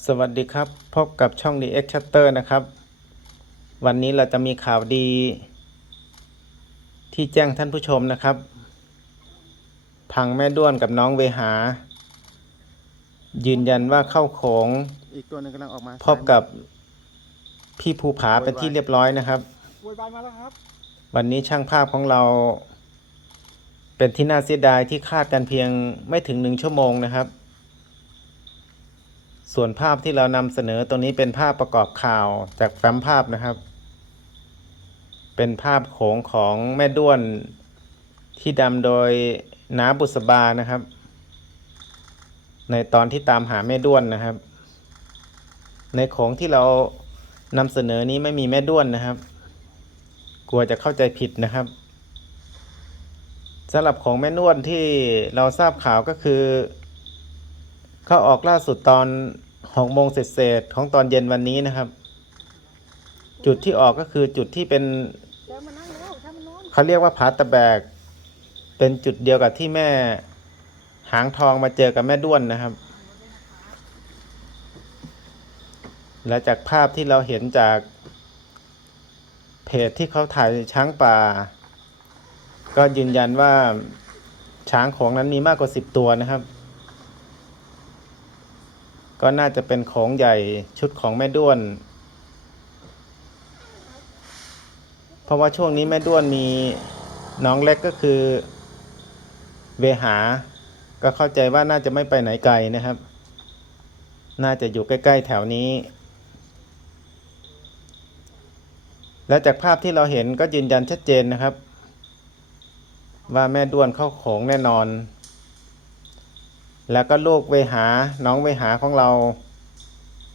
สวัสดีครับ พบกับช่อง The X Shutter นะครับ วันนี้เราจะมีข่าวดี ที่แจ้งท่านผู้ชมนะครับ พังแม่ด้วนกับน้องเวหา ยืนยันว่าเข้าโขงอีกตัวหนึ่งกำลังออกมาพบกับพี่ภูผาเป็นที่เรียบร้อยนะครับโวยวายมาแล้วครับ วันนี้ช่างภาพของเรา เป็นที่น่าเสียดายที่คาดกันเพียงไม่ถึงหนึ่งชั่วโมงนะครับ ส่วนภาพที่เรานำเสนอตรงนี้เป็นภาพประกอบข่าวจากแฟ้มภาพนะครับ เป็นภาพโขงของแม่ด้วนที่ดำโดยน้าบุษบานะครับ ในตอนที่ตามหาแม่ด้วนนะครับ ในโขงที่เรานำเสนอนี้ไม่มีแม่ด้วนนะครับ กลัวจะเข้าใจผิดนะครับสำหรับของแม่นวลที่เราทราบข่าวก็คือ เขาออกล่าสุดตอน หกโมงเศษของตอนเย็นวันนี้นะครับ จุดที่ออกก็คือจุดที่เป็นเขาเรียกว่าผาตะแบก เป็นจุดเดียวกับที่แม่หางทองมาเจอกับแม่ด้วนนะครับ และจากภาพที่เราเห็นจาก เพจที่เขาถ่ายช้างป่า ก็ยืนยันว่าช้างของนั้นมีมากกว่าสิบตัวนะครับ ก็น่าจะเป็นของใหญ่ชุดของแม่ด้วน เพราะว่าช่วงนี้แม่ด้วนมีน้องเล็กก็คือ เวหา ก็เข้าใจว่าน่าจะไม่ไปไหนไกลนะครับ น่าจะอยู่ใกล้ ๆ แถวนี้ และจากภาพที่เราเห็นก็ยืนยันชัดเจนนะครับ ว่าแม่ด้วนเข้าโขงแน่นอน แล้วก็ลูกเวหาน้องเวหาของเรา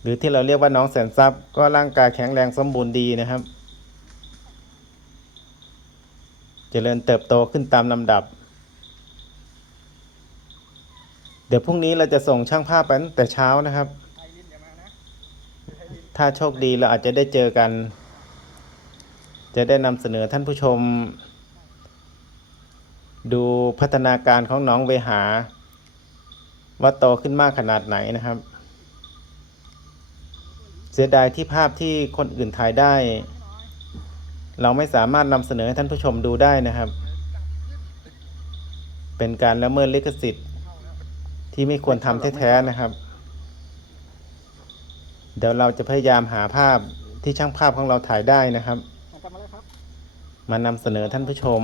หรือที่เราเรียกว่าน้องแสนทรัพย์ ก็ร่างกายแข็งแรงสมบูรณ์ดีนะครับเจริญเติบโตขึ้นตามลำดับ เดี๋ยวพรุ่งนี้เราจะส่งช่างภาพไปตั้งแต่เช้านะครับ ถ้าโชคดีเราอาจจะได้เจอกัน จะได้นำเสนอท่านผู้ชม ดูพัฒนาการของน้องเวหา ว่าโตขึ้นมากขนาดไหนนะครับ เสียดายที่ภาพที่คนอื่นถ่ายได้ เราไม่สามารถนำเสนอให้ท่านผู้ชมดูได้นะครับ เป็นการละเมิดลิขสิทธิ์ ที่ไม่ควรทำแท้ๆนะครับ เดี๋ยวเราจะพยายามหาภาพที่ช่างภาพของเราถ่ายได้นะครับกลับมาแล้วครับมานำเสนอท่านผู้ชม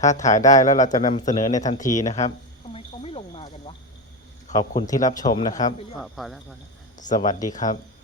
ถ้าถ่ายได้แล้วเราจะนำเสนอในทันทีนะครับ ลงมากันวะ ขอบคุณที่รับชมนะครับไปเรียกพอพอแล้วพอแล้ว สวัสดีครับ